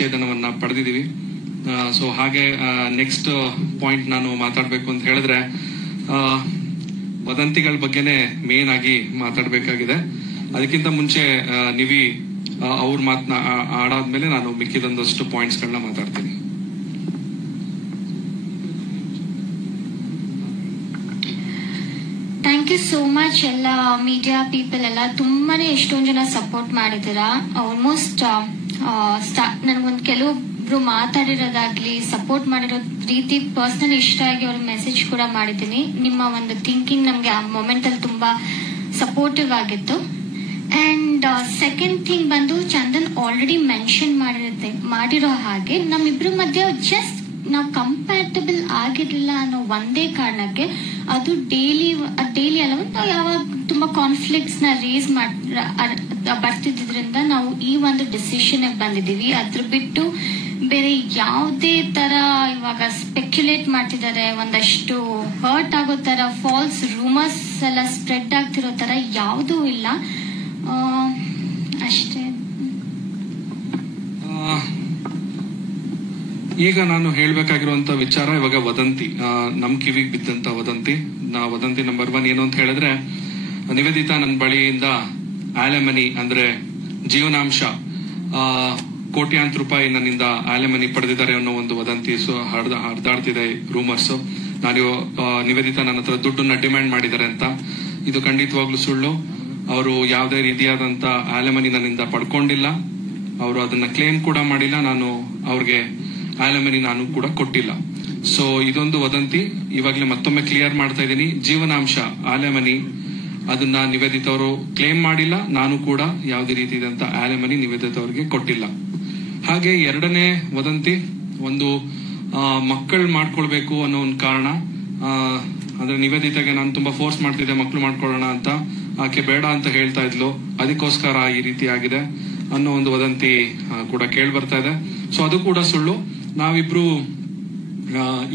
ವಿಚ್ಛೇದನವನ್ನ ಪಡೆದಿದ್ದೀವಿ. So ಹಾಗೆ next point ನಾನು ಮಾತಾಡಬೇಕು ಅಂತ ಹೇಳಿದ್ರೆ ವದಂತಿಗಳ ಬಗ್ಗೆನೆ ಮೇನ್ ಆಗಿ ಮಾತಾಡಬೇಕಾಗಿದೆ. ಅದಕ್ಕಿಂತ ಮುಂಚೆ ನಿವಿ ಅವ್ರು ಆಡಾದ್ಮೇಲೆ ನಾನು ಮಿಕ್ಕಿದೊಂದಷ್ಟು ಪಾಯಿಂಟ್ಸ್ ಗಳನ್ನ ಮಾತಾಡ್ತೀನಿ. Thank you so much. ಎಲ್ಲ ಮೀಡಿಯಾ ಪೀಪಲ್ ಎಲ್ಲ ತುಂಬಾನೇ ಎಷ್ಟೊಂದು ಜನ ಸಪೋರ್ಟ್ ಮಾಡಿದ್ದೀರಾ. ಆಲ್ಮೋಸ್ಟ್ ನನಗೊಂದು ಕೆಲವೊಬ್ರು ಮಾತಾಡಿರೋದಾಗ್ಲಿ ಸಪೋರ್ಟ್ ಮಾಡಿರೋ ರೀತಿ ಪರ್ಸನಲ್ ಇಷ್ಟ ಆಗಿ ಅವ್ರ ಮೆಸೇಜ್ ಕೂಡ ಮಾಡಿದ್ದೀನಿ. ನಿಮ್ಮ ಒಂದು ಥಿಂಕಿಂಗ್ ನಮ್ಗೆ ಆ ಮೊಮೆಂಟ್ ಅಲ್ಲಿ ತುಂಬಾ ಸಪೋರ್ಟಿವ್ ಆಗಿತ್ತು. ಅಂಡ್ ಸೆಕೆಂಡ್ ಥಿಂಗ್ ಬಂದು ಚಂದನ್ ಆಲ್ರೆಡಿ ಮೆನ್ಷನ್ ಮಾಡಿರೋ ಹಾಗೆ ನಮ್ಮಿಬ್ರ ಮಧ್ಯೆ ಜಸ್ಟ್ ನಾವು ಕಂಪ್ಯಾಟಬಲ್ ಆಗಿರ್ಲಿಲ್ಲ ಅನ್ನೋ ಒಂದೇ ಕಾರಣಕ್ಕೆ ಅದು ಡೈಲಿ ಅಲ್ಲ ಯಾವಾಗ ತುಂಬಾ ಕಾನ್ಫ್ಲಿಕ್ಟ್ಸ್ ನ ರೇಸ್ ಬರ್ತಿದ್ರಿಂದ ನಾವು ಈ ಒಂದು ಡಿಸಿಷನ್ ಬಂದಿದೀವಿ. ಅದ್ರ ಬಿಟ್ಟು ಬೇರೆ ಯಾವುದೇ ತರ ಇವಾಗ ಸ್ಪೆಕ್ಯುಲೇಟ್ ಮಾಡ್ತಿದ್ದಾರೆ, ಒಂದಷ್ಟು ಹರ್ಟ್ ಆಗೋ ತರ ಫಾಲ್ಸ್ ರೂಮರ್ಸ್ ಎಲ್ಲ ಸ್ಪ್ರೆಡ್ ಆಗ್ತಿರೋ ತರ ಯಾವುದೂ ಇಲ್ಲ. ಅಷ್ಟೇ. ಈಗ ನಾನು ಹೇಳ್ಬೇಕಾಗಿರುವಂತ ವಿಚಾರ ಇವಾಗ ವದಂತಿ, ನಮ್ ಕಿವಿಗೆ ಬಿದ್ದಂತ ವದಂತಿ. ವದಂತಿ ನಂಬರ್ 1 ಏನು ಅಂತ ಹೇಳಿದ್ರೆ, ನಿವೇದಿತಾ ನನ್ನ ಬಳಿಯಿಂದ ಆಲೆಮನಿ ಅಂದ್ರೆ ಜೀವನಾಂಶ ಕೋಟ್ಯಾಂತರ ರೂಪಾಯಿ ನನ್ನಿಂದ ಆಲೆಮನಿ ಪಡೆದಿದ್ದಾರೆ ಅನ್ನೋ ಒಂದು ವದಂತಿ ಹರಿದಾಡ್ತಿದೆ ರೂಮರ್ಸ್. ನಾನು ನಿವೇದಿತಾ ನನ್ನ ಹತ್ರ ದುಡ್ಡನ್ನ ಡಿಮ್ಯಾಂಡ್ ಮಾಡಿದ್ದಾರೆ ಅಂತ. ಇದು ಖಂಡಿತವಾಗ್ಲೂ ಸುಳ್ಳು. ಅವರು ಯಾವುದೇ ರೀತಿಯಾದಂತ ಆಲೆಮನಿ ನನ್ನಿಂದ ಪಡ್ಕೊಂಡಿಲ್ಲ. ಅವರು ಅದನ್ನ ಕ್ಲೇಮ್ ಕೂಡ ಮಾಡಿಲ್ಲ. ನಾನು ಅವ್ರಿಗೆ ಆಲೆಮನಿ ನಾನು ಕೂಡ ಕೊಟ್ಟಿಲ್ಲ. ಸೊ ಇದೊಂದು ವದಂತಿ. ಇವಾಗಲೇ ಮತ್ತೊಮ್ಮೆ ಕ್ಲಿಯರ್ ಮಾಡ್ತಾ ಇದ್ದೀನಿ, ಜೀವನಾಂಶ ಆಲೆಮನಿ ಅದನ್ನ ನಿವೇದಿತ ಅವರು ಕ್ಲೇಮ್ ಮಾಡಿಲ್ಲ. ನಾನು ಕೂಡ ಯಾವುದೇ ರೀತಿಯಾದಂತ ಆಲೆಮನಿ ನಿವೇದಿತ ಅವರಿಗೆ ಕೊಟ್ಟಿಲ್ಲ. ಹಾಗೆ ಎರಡನೇ ವದಂತಿ, ಒಂದು ಮಕ್ಕಳು ಮಾಡ್ಕೊಳ್ಬೇಕು ಅನ್ನೋ ಒಂದು ಕಾರಣ. ಅಂದ್ರೆ ನಿವೇದಿತೆಗೆ ನಾನು ತುಂಬಾ ಫೋರ್ಸ್ ಮಾಡ್ತಿದ್ದೆ ಮಕ್ಕಳು ಮಾಡ್ಕೊಳ್ಳೋಣ ಅಂತ. ಆಕೆ ಬೇಡ ಅಂತ ಹೇಳ್ತಾ ಇದ್ಲು, ಅದಕ್ಕೋಸ್ಕರ ಈ ರೀತಿ ಆಗಿದೆ ಅನ್ನೋ ಒಂದು ವದಂತಿ ಕೂಡ ಕೇಳಿ ಬರ್ತಾ ಇದೆ. ಸೊ ಅದು ಕೂಡ ಸುಳ್ಳು. ನಾವಿಬ್ರು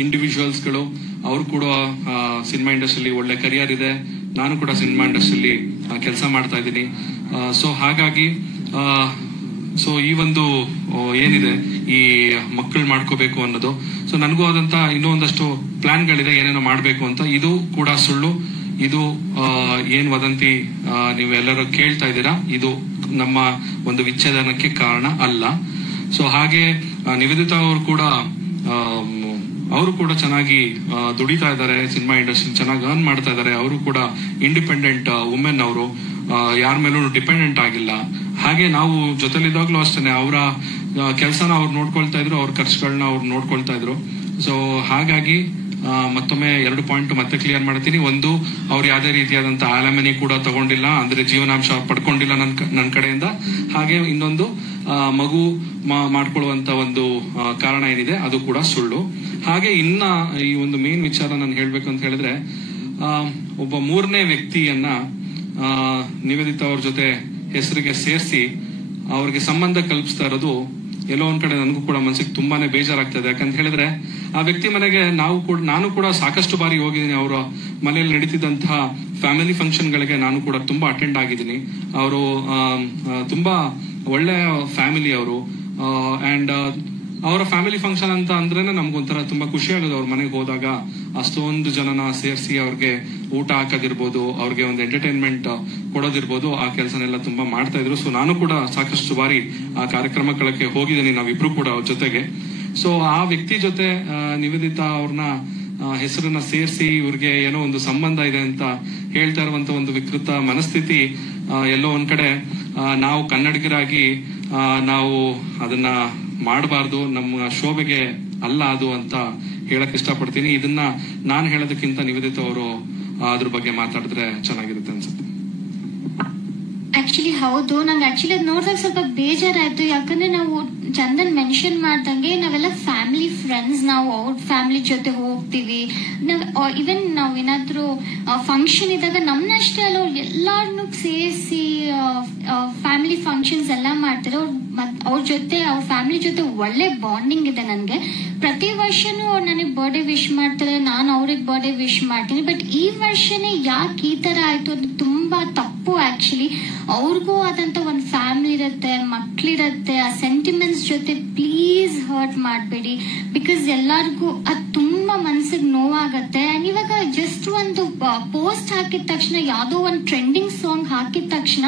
ಇಂಡಿವಿಜುವಲ್ಸ್ ಗಳು. ಅವ್ರು ಕೂಡ ಸಿನಿಮಾ ಇಂಡಸ್ಟ್ರಿಯಲ್ಲಿ ಒಳ್ಳೆ ಕರಿಯರ್ ಇದೆ, ನಾನು ಕೂಡ ಸಿನಿಮಾ ಇಂಡಸ್ಟ್ರಿಯಲ್ಲಿ ಕೆಲಸ ಮಾಡ್ತಾ ಇದ್ದೀನಿ. ಸೊ ಹಾಗಾಗಿ ಸೊ ಈ ಒಂದು ಏನಿದೆ ಈ ಮಕ್ಕಳು ಮಾಡ್ಕೋಬೇಕು ಅನ್ನೋದು, ಸೊ ನನಗೂ ಆದಂತ ಇನ್ನೂ ಒಂದಷ್ಟು ಪ್ಲಾನ್ಗಳಿದೆ ಏನೇನೋ ಮಾಡ್ಬೇಕು ಅಂತ. ಇದು ಕೂಡ ಸುಳ್ಳು. ಇದು ಏನ್ ವದಂತಿ ನೀವೆಲ್ಲರೂ ಕೇಳ್ತಾ ಇದ್ದೀರಾ, ಇದು ನಮ್ಮ ಒಂದು ವಿಚ್ಛೇದನಕ್ಕೆ ಕಾರಣ ಅಲ್ಲ. ಸೊ ಹಾಗೆ ನಿವೇದಿತಾ ಅವರು ಕೂಡ ಚೆನ್ನಾಗಿ ದುಡಿತಾ ಇದ್ದಾರೆ, ಸಿನಿಮಾ ಇಂಡಸ್ಟ್ರಿ ಚೆನ್ನಾಗಿ ಅರ್ನ್ ಮಾಡ್ತಾ ಇದ್ದಾರೆ. ಅವರು ಕೂಡ ಇಂಡಿಪೆಂಡೆಂಟ್ ವುಮೆನ್. ಅವರು ಯಾರ ಮೇಲೂ ಡಿಪೆಂಡೆಂಟ್ ಆಗಿಲ್ಲ. ಹಾಗೆ ನಾವು ಜೊತೆಲಿದ್ದಾಗ್ಲೂ ಅಷ್ಟೇ ಅವರ ಕೆಲಸನ ಅವ್ರು ನೋಡ್ಕೊಳ್ತಾ ಇದ್ರು, ಅವ್ರ ಖರ್ಚುಗಳನ್ನ ಅವ್ರು ನೋಡ್ಕೊಳ್ತಾ ಇದ್ರು. ಸೊ ಹಾಗಾಗಿ ಮತ್ತೊಮ್ಮೆ 2 ಪಾಯಿಂಟ್ ಮತ್ತೆ ಕ್ಲಿಯರ್ ಮಾಡ್ತೀನಿ. ಒಂದು, ಅವ್ರು ಯಾವುದೇ ರೀತಿಯಾದಂತ ಆಲೆಮನಿ ಕೂಡ ತಗೊಂಡಿಲ್ಲ, ಅಂದ್ರೆ ಜೀವನಾಂಶ ಪಡ್ಕೊಂಡಿಲ್ಲ ನನ್ನ ಕಡೆಯಿಂದ. ಹಾಗೆ ಇನ್ನೊಂದು, ಮಗು ಮಾಡ್ಕೊಳ್ಳುವಂತ ಒಂದು ಕಾರಣ ಏನಿದೆ ಅದು ಕೂಡ ಸುಳ್ಳು. ಹಾಗೆ ಇನ್ನ ಈ ಒಂದು ಮೇನ್ ವಿಚಾರ ನಾನು ಹೇಳ್ಬೇಕು ಅಂತ ಹೇಳಿದ್ರೆ, ಒಬ್ಬ 3ನೇ ವ್ಯಕ್ತಿಯನ್ನ ನಿವೇದಿತಾ ಅವ್ರ ಜೊತೆ ಹೆಸರಿಗೆ ಸೇರಿಸಿ ಅವ್ರಿಗೆ ಸಂಬಂಧ ಕಲ್ಪಿಸ್ತಾ ಇರೋದು ಎಲ್ಲೋ ಒಂದ್ ಕಡೆ ನನಗೂ ಕೂಡ ಮನಸ್ಸಿಗೆ ತುಂಬಾನೇ ಬೇಜಾರಾಗ್ತದೆ. ಯಾಕಂತ ಹೇಳಿದ್ರೆ ಆ ವ್ಯಕ್ತಿ ಮನೆಗೆ ನಾನು ಕೂಡ ಸಾಕಷ್ಟು ಬಾರಿ ಹೋಗಿದ್ದೀನಿ. ಅವರ ಮನೆಯಲ್ಲಿ ನಡೀತಿದ್ದಂತಹ ಫ್ಯಾಮಿಲಿ ಫಂಕ್ಷನ್ ಗಳಿಗೆ ನಾನು ಕೂಡ ತುಂಬಾ ಅಟೆಂಡ್ ಆಗಿದ್ದೀನಿ. ಅವರು ತುಂಬಾ ಒಳ್ಳೆ ಫ್ಯಾಮಿಲಿ ಅವರು. ಅಂಡ್ ಅವರ ಫ್ಯಾಮಿಲಿ ಫಂಕ್ಷನ್ ಅಂತ ಅಂದ್ರೇನೆ ನಮ್ಗೊಂಥರ ತುಂಬಾ ಖುಷಿ ಆಗೋದು. ಅವ್ರ ಮನೆಗೆ ಹೋದಾಗ ಅಷ್ಟೊಂದು ಜನನ ಸೇರಿಸಿ ಅವ್ರಿಗೆ ಊಟ ಹಾಕೋದಿರ್ಬೋದು, ಅವ್ರಿಗೆ ಒಂದು ಎಂಟರ್ಟೈನ್ಮೆಂಟ್ ಕೊಡೋದಿರ್ಬೋದು, ಆ ಕೆಲಸನೆಲ್ಲ ತುಂಬಾ ಮಾಡ್ತಾ ಇದ್ರು. ಸೊ ನಾನು ಕೂಡ ಸಾಕಷ್ಟು ಬಾರಿ ಆ ಕಾರ್ಯಕ್ರಮಗಳಿಗೆ ಹೋಗಿದ್ದೀನಿ, ನಾವಿಬ್ರು ಕೂಡ ಅವ್ರ ಜೊತೆಗೆ. ಸೊ ಆ ವ್ಯಕ್ತಿ ಜೊತೆ ನಿವೇದಿತಾ ಅವ್ರನ್ನ ಹೆಸರನ್ನ ಸೇರಿಸಿ ಇವ್ರಿಗೆ ಏನೋ ಒಂದು ಸಂಬಂಧ ಇದೆ ಅಂತ ಹೇಳ್ತಾ ಇರುವಂತ ಒಂದು ವಿಕೃತ ಮನಸ್ಥಿತಿ ಎಲ್ಲೋ ಒಂದ್ ಕಡೆ ನಾವು ಕನ್ನಡಿಗರಾಗಿ ನಾವು ಅದನ್ನ ಮಾಡಬಾರ್ದು, ನಮ್ಮ ಶೋಭೆಗೆ ಅಲ್ಲ ಅದು ಅಂತ ಹೇಳಕ್ ಇಷ್ಟಪಡ್ತೀನಿ. ಇದನ್ನ ನಾನು ಹೇಳೋದಕ್ಕಿಂತ ನಿವೇದಿತಾ ಅವರು ಅದ್ರ ಬಗ್ಗೆ ಮಾತಾಡಿದ್ರೆ ಚೆನ್ನಾಗಿರುತ್ತೆ ಅನ್ಸುತ್ತೆ. ಆಕ್ಚುಲಿ ಹೌದು, ನಂಗೆ ಆಕ್ಚುಲಿ ಅದ್ ನೋಡಿದಾಗ ಸ್ವಲ್ಪ ಬೇಜಾರಾಯ್ತು. ಯಾಕಂದ್ರೆ ನಾವು ಚಂದನ್ ಮೆನ್ಷನ್ ಮಾಡ್ದಂಗೆ ನಾವೆಲ್ಲ ಫ್ಯಾಮಿಲಿ ಫ್ರೆಂಡ್ಸ್, ನಾವು ಅವ್ರ ಫ್ಯಾಮಿಲಿ ಜೊತೆ ಹೋಗ್ತೀವಿ. ಇವನ್ ನಾವ್ ಏನಾದ್ರು ಫಂಕ್ಷನ್ ಇದ್ದಾಗ ನಮ್ನಷ್ಟೇ ಅಲ್ಲ ಎಲ್ಲಾರನ್ನೂ ಸೇರಿಸಿ ಫ್ಯಾಮಿಲಿ ಫಂಕ್ಷನ್ಸ್ ಎಲ್ಲ ಮಾಡ್ತಾರೆ. ಅವ್ರ ಜೊತೆ ಅವ್ರ ಫ್ಯಾಮಿಲಿ ಜೊತೆ ಒಳ್ಳೆ ಬಾಂಡಿಂಗ್ ಇದೆ ನನ್ಗೆ. ಪ್ರತಿ ವರ್ಷನೂ ಅವ್ರು ನನಗೆ ಬರ್ಡೇ ವಿಶ್ ಮಾಡ್ತಾರೆ, ನಾನು ಅವ್ರಿಗೆ ಬರ್ಡೇ ವಿಶ್ ಮಾಡ್ತೀನಿ. ಬಟ್ ಈ ವರ್ಷನೇ ಯಾಕೆ ಈ ತರ ಆಯ್ತು ಅದು ತುಂಬಾ ತಪ್ಪು ಆಕ್ಚುಲಿ ಅವ್ರಿಗೂ ಆದಂತ ಒಂದು ಫ್ಯಾಮಿಲಿ ಇರುತ್ತೆ, ಮಕ್ಳಿರತ್ತೆ. ಆ ಸೆಂಟಿಮೆಂಟ್ಸ್ ಜೊತೆ ಪ್ಲೀಸ್ ಹರ್ಟ್ ಮಾಡಬೇಡಿ. ಬಿಕಾಸ್ ಎಲ್ಲರಿಗೂ ಅದು ತುಂಬಾ ಮನ್ಸಿಗೆ ನೋವಾಗತ್ತೆ. ಅಂಡ್ ಇವಾಗ ಜಸ್ಟ್ ಒಂದು ಪೋಸ್ಟ್ ಹಾಕಿದ ತಕ್ಷಣ, ಯಾವ್ದೋ ಒಂದು ಟ್ರೆಂಡಿಂಗ್ ಸಾಂಗ್ ಹಾಕಿದ ತಕ್ಷಣ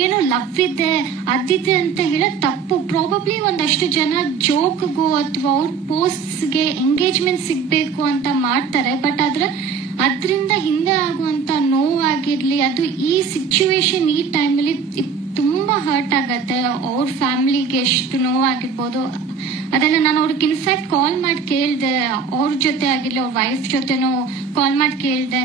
ಏನೋ ಲವ್ ಇದೆ ಅದಿದೆ ಅಂತ ಹೇಳೋದು ತಪ್ಪು. ಪ್ರಾಬಬ್ಲಿ ಒಂದಷ್ಟು ಜನ ಜೋಕ್ಗೋ ಅಥವಾ ಅವ್ರ ಪೋಸ್ಟ್ಸ್ಗೆ ಎಂಗೇಜ್ಮೆಂಟ್ ಸಿಗ್ಬೇಕು ಅಂತ ಮಾಡ್ತಾರೆ. ಬಟ್ ಅದ್ರಿಂದ ಹಿಂದೆ ಆಗುವಂತ ನೋವಾಗಿರ್ಲಿ, ಅದು ಈ ಸಿಚುವೇಶನ್ ಈ ಟೈಮಲ್ಲಿ ತುಂಬಾ ಹರ್ಟ್ ಆಗತ್ತೆ. ಅವ್ರ ಫ್ಯಾಮಿಲಿಗೆ ಎಷ್ಟು ನೋವಾಗಿರ್ಬೋದು ಅದೆಲ್ಲ ನಾನು ಅವ್ರಿಗೆ ಇನ್ಫ್ಯಾಕ್ಟ್ ಕಾಲ್ ಮಾಡಿ ಕೇಳ್ದೆ. ಅವ್ರ ಜೊತೆ ಆಗಿರ್ಲಿ, ಅವ್ರ ವೈಫ್ ಜೊತೆನೂ ಕಾಲ್ ಮಾಡಿ ಕೇಳ್ದೆ,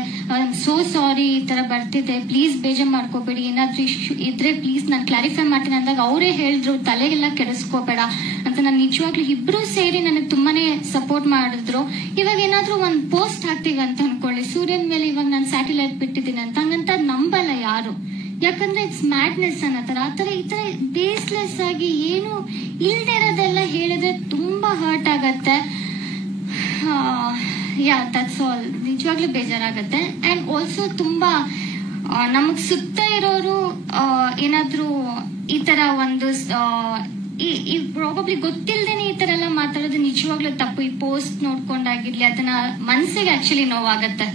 ಸೋ ಸಾರಿ ಈ ತರ ಬರ್ತಿದೆ, ಪ್ಲೀಸ್ ಬೇಜಾರ್ ಮಾಡ್ಕೋಬೇಡಿ, ಏನಾದ್ರೂ ಇಶ್ಯೂ ಇದ್ರೆ ಪ್ಲೀಸ್ ನಾನು ಕ್ಲಾರಿಫೈ ಮಾಡ್ತೀನಿ ಅಂದಾಗ ಅವರೇ ಹೇಳಿದ್ರು ತಲೆಗೆಲ್ಲ ಕೆಡಿಸ್ಕೋಬೇಡ ಅಂತ. ನಾನು ನಿಜವಾಗ್ಲೂ ಇಬ್ರು ಸೇರಿ ನನಗೆ ತುಂಬಾನೇ ಸಪೋರ್ಟ್ ಮಾಡಿದ್ರು. ಇವಾಗ ಏನಾದ್ರೂ ಒಂದ್ ಪೋಸ್ಟ್ ಹಾಕ್ತೀವಿ ಅಂತ ಅನ್ಕೊಳ್ಳಿ, ಸೂರ್ಯನ್ ಮೇಲೆ ಇವಾಗ ನಾನು ಸ್ಯಾಟಲೈಟ್ ಬಿಟ್ಟಿದ್ದೀನಿ ಅಂತ, ಹಂಗಂತ ನಂಬಲ್ಲ ಯಾರು. ಯಾಕಂದ್ರೆ ಇಟ್ಸ್ ಮ್ಯಾಡ್ನೆಸ್ ಅನ್ನೋ ಆತರ ಈ ತರ ಬೇಸ್ಲೆಸ್ ಆಗಿ ಏನು ಇಲ್ದೇ ಇರೋದೆಲ್ಲ ಹೇಳಿದ್ರೆ ತುಂಬಾ ಹರ್ಟ್ ಆಗತ್ತೆ. Yeah that's all. ನಿಜವಾಗ್ಲೂ ಬೇಜಾರಾಗತ್ತೆ. ಅಂಡ್ ಆಲ್ಸೋ ತುಂಬಾ ನಮಗ್ ಸುತ್ತ ಇರೋರು ಏನಾದ್ರೂ ಈ ತರ ಒಂದು ಪ್ರಾಬಬ್ಲಿ ಗೊತ್ತಿಲ್ದೇನೆ ಈ ತರ ಎಲ್ಲ ಮಾತಾಡೋದು ನಿಜವಾಗ್ಲೂ ತಪ್ಪು. ಈ ಪೋಸ್ಟ್ ನೋಡ್ಕೊಂಡಾಗಿರ್ಲಿ ಅದನ್ನ ಮನ್ಸಿಗೆ ಆಕ್ಚುಲಿ ನೋವಾಗತ್ತೆ.